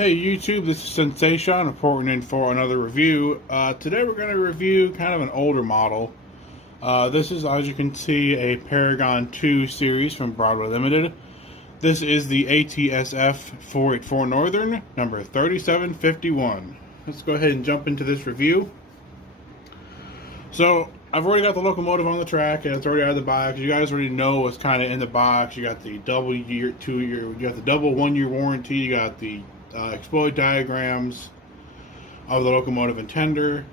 Hey YouTube, this is Sensation reporting in for another review. Today we're going to review kind of an older model. This is, as you can see, a Paragon 2 series from Broadway Limited. This is the ATSF 484 Northern, number 3751. Let's go ahead and jump into this review. So, I've already got the locomotive on the track, and it's already out of the box. You guys already know what's kind of in the box. You got the double 1 year warranty. You got the exploit diagrams of the locomotive and tender,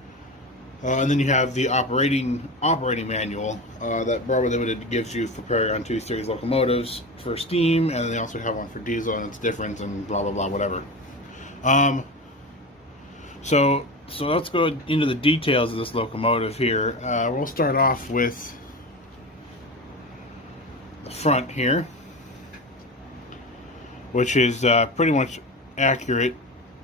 and then you have the operating manual that Broadway Limited gives you for Paragon 2 series locomotives for steam, and then they also have one for diesel, and it's different and blah blah blah whatever. So let's go into the details of this locomotive here. We'll start off with the front here, which is pretty much accurate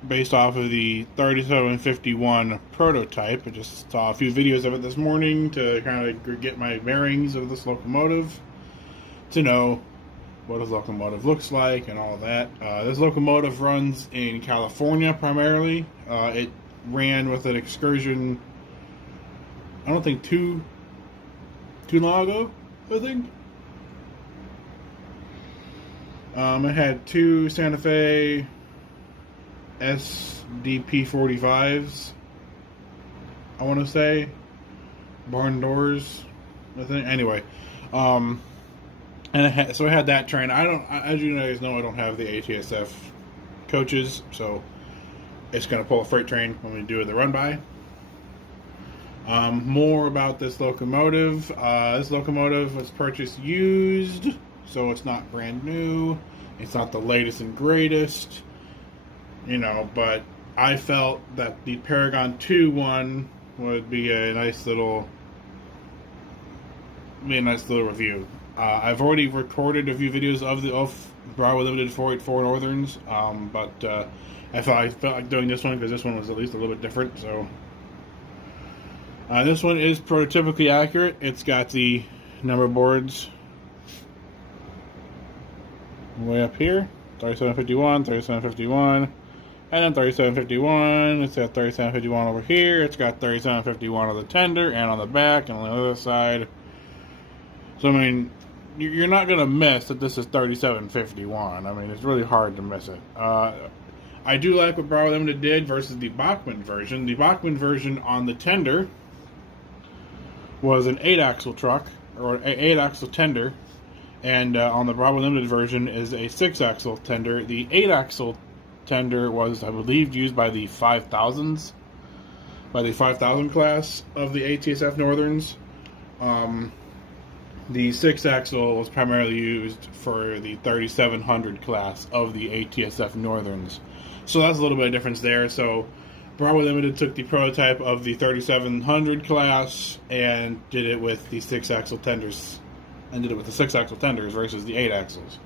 based off of the 3751 prototype. I just saw a few videos of it this morning to kind of get my bearings of this locomotive, to know what a locomotive looks like and all of that. This locomotive runs in California primarily. It ran with an excursion, I don't think too long ago, I think. It had two Santa Fe SDP 45s, I want to say, barn doors, I think. Anyway, and it had that train. As you guys know, I don't have the ATSF coaches, so it's going to pull a freight train when we do the run by. More about this locomotive. This locomotive was purchased used, so it's not brand new. It's not the latest and greatest, but I felt that the Paragon 2 one would be a nice little review. I've already recorded a few videos of Broadway Limited 484 Northerns, but I felt like doing this one because this one was at least a little bit different. So this one is prototypically accurate. It's got the number boards way up here, 3751, 3751. And then 3751, it's got 3751 over here. It's got 3751 on the tender and on the back and on the other side. So, I mean, you're not going to miss that this is 3751. I mean, it's really hard to miss it. I do like what Broadway Limited did versus the Bachmann version. The Bachmann version on the tender was an 8-axle truck, or an 8-axle tender. And on the Broadway Limited version is a 6-axle tender. The 8-axle tender was, I believe, used by the 5000s, by the 5000 class of the ATSF Northerns. The 6-axle was primarily used for the 3700 class of the ATSF Northerns. So that's a little bit of difference there. So Broadway Limited took the prototype of the 3700 class and did it with the 6-axle tenders, and did it with the 6-axle tenders versus the 8-axles,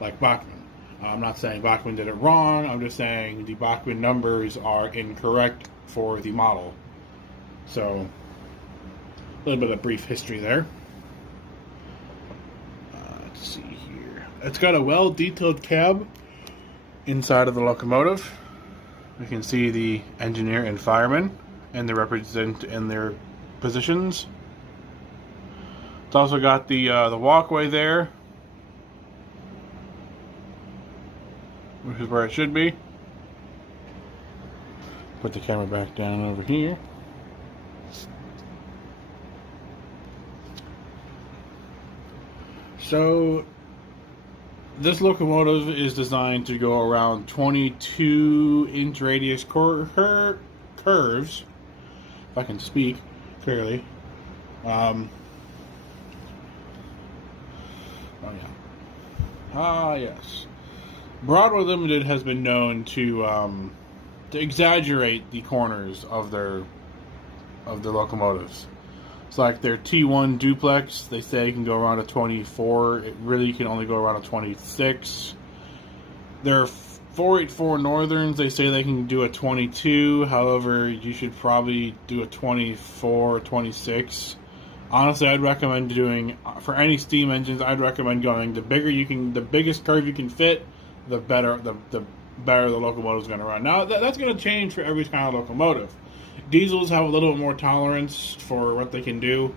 like Bachmann. I'm not saying Bachmann did it wrong. I'm just saying the Bachmann numbers are incorrect for the model. So, a little bit of brief history there. Let's see here. It's got a well-detailed cab inside of the locomotive. You can see the engineer and fireman, and they represent in their positions. It's also got the walkway there, which is where it should be. Put the camera back down over here. So, this locomotive is designed to go around 22-inch radius curves, if I can speak clearly. Oh yeah. Yes. Broadway Limited has been known to exaggerate the corners of their locomotives. It's like their T1 duplex. They say it can go around a 24. It really can only go around a 26. Their 484 Northerns, they say they can do a 22. However, you should probably do a 24 or 26. Honestly, I'd recommend doing, for any steam engines, I'd recommend going the biggest curve you can fit, the better, the better the locomotive is going to run. Now, that's going to change for every kind of locomotive. Diesels have a little bit more tolerance for what they can do.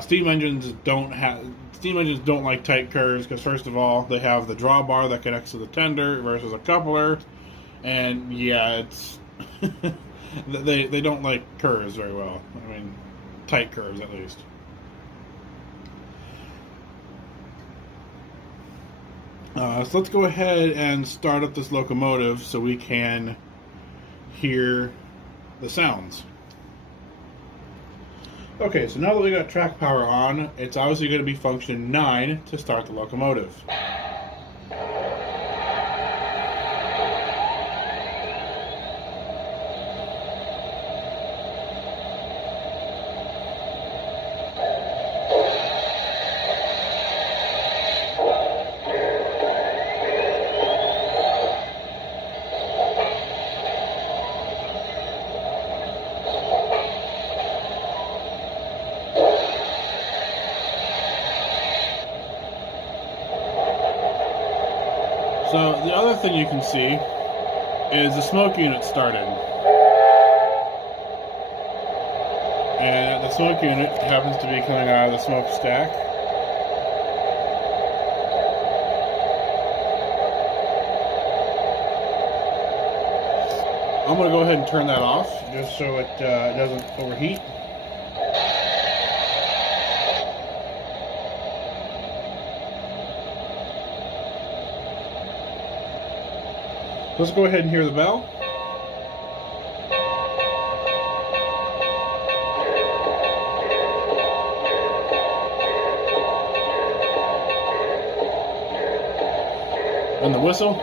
Steam engines don't like tight curves because, first of all, they have the drawbar that connects to the tender versus a coupler, and yeah, it's they don't like curves very well. I mean, tight curves at least. So let's go ahead and start up this locomotive so we can hear the sounds. Okay, so now that we got track power on, it's obviously going to be function 9 to start the locomotive. So the other thing you can see is the smoke unit started. And the smoke unit happens to be coming out of the smokestack. I'm going to go ahead and turn that off just so it doesn't overheat. Let's go ahead and hear the bell. And the whistle.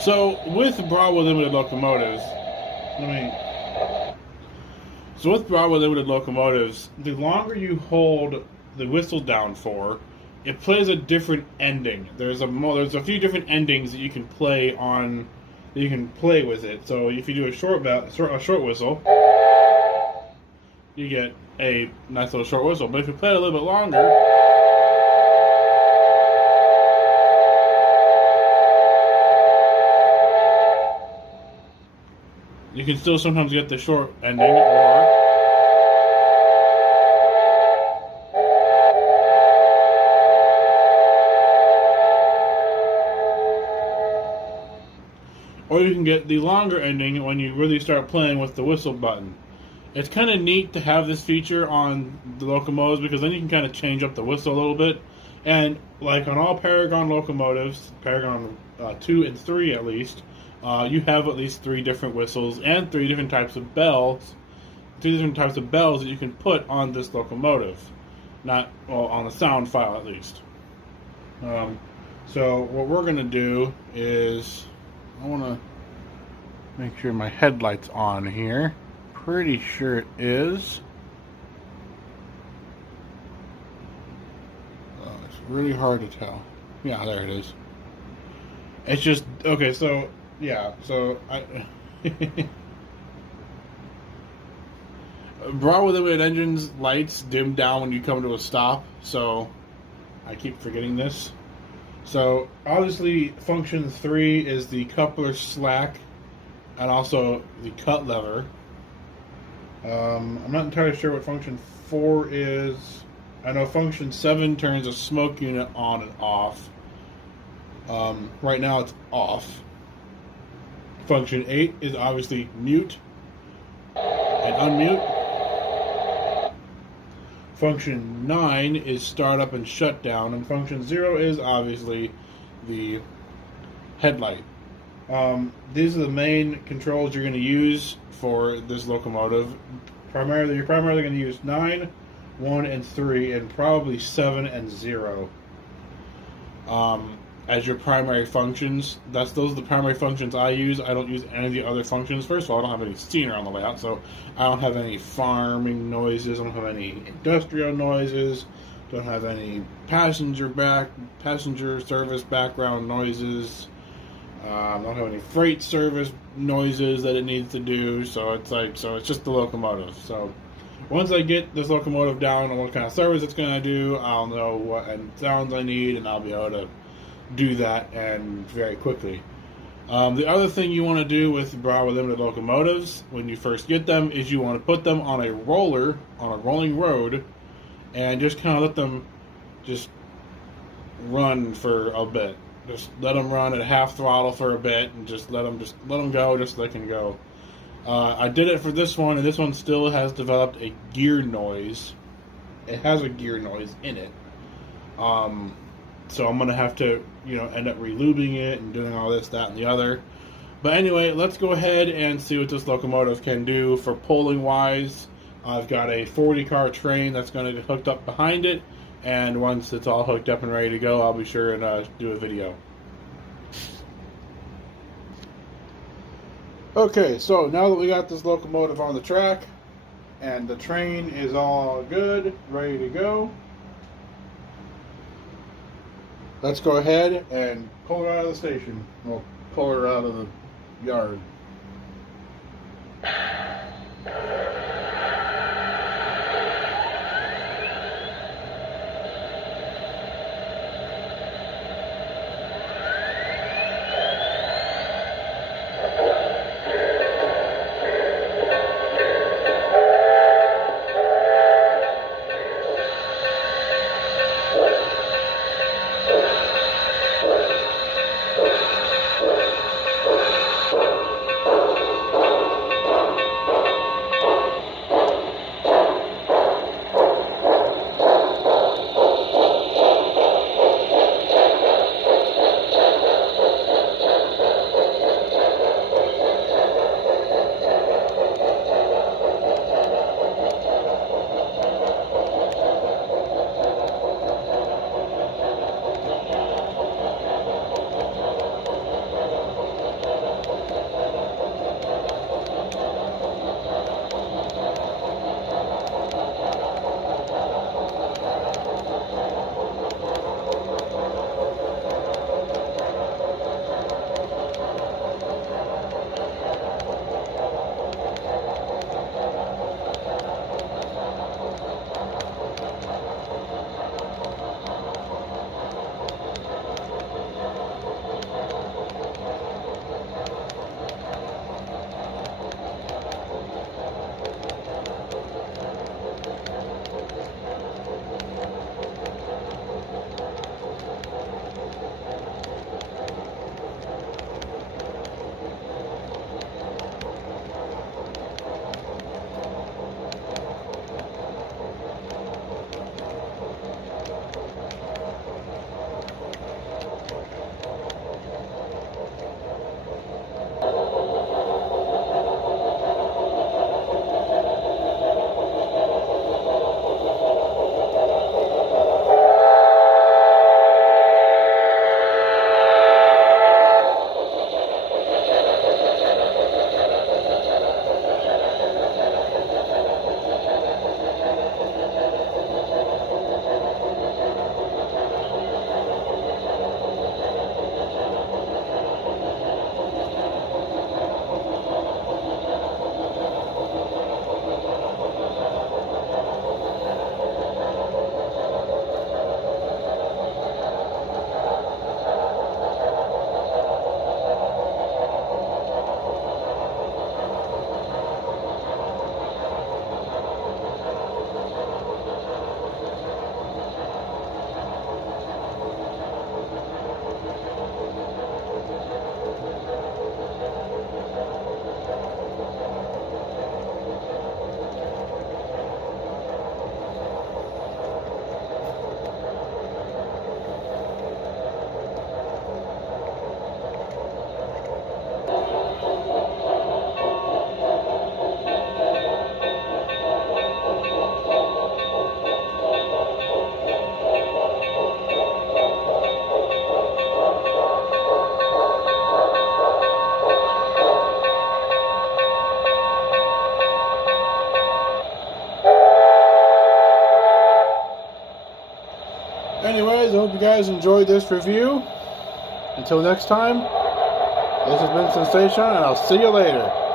So with Bravo Limited locomotives, the longer you hold the whistle down for, it plays a different ending. There's a few different endings that you can play on. That you can play with it. So if you do a short whistle, you get a nice little short whistle. But if you play it a little bit longer, you can still sometimes get the short ending, or you can get the longer ending when you really start playing with the whistle button. It's kind of neat to have this feature on the locomotives because then you can kind of change up the whistle a little bit. And like on all Paragon locomotives, Paragon 2 and 3 at least, you have at least 3 different whistles and 3 different types of bells. 3 different types of bells that you can put on this locomotive. On the sound file at least. So what we're going to do is, I want to make sure my headlight's on here. Pretty sure it is. It's really hard to tell. Yeah, there it is. It's just, okay, so yeah, so Bravo Limited engines lights dim down when you come to a stop, so I keep forgetting this. So obviously function 3 is the coupler slack and also the cut lever. I'm not entirely sure what function 4 is. I know function 7 turns a smoke unit on and off. Right now it's off. Function 8 is obviously mute and unmute. Function 9 is start up and shut down, and function 0 is obviously the headlight. These are the main controls you're going to use for this locomotive. You're primarily going to use 9, 1, and 3, and probably 7 and 0. As your primary functions. Those are the primary functions I use. I don't use any of the other functions. First of all, I don't have any scenery on the layout, so I don't have any farming noises. I don't have any industrial noises. Don't have any passenger service background noises. Don't have any freight service noises that it needs to do. So it's just the locomotive. So once I get this locomotive down and what kind of service it's going to do, I'll know what sounds I need, and I'll be able to do that and very quickly. The other thing you want to do with Bravo Limited locomotives when you first get them is you want to put them on a rolling road, and just kind of let them just run for a bit. Just let them run at half throttle for a bit, and just let them go, just so they can go. I did it for this one, and this one still has developed a gear noise. It has a gear noise in it. So I'm going to have to, end up relubing it and doing all this, that, and the other. But anyway, let's go ahead and see what this locomotive can do for pulling wise. I've got a 40-car train that's going to get hooked up behind it. And once it's all hooked up and ready to go, I'll be sure and do a video. Okay, so now that we got this locomotive on the track, and the train is all good, ready to go, let's go ahead and pull her out of the station. We'll pull her out of the yard. Anyways, I hope you guys enjoyed this review. Until next time, This has been Sensation, and I'll see you later.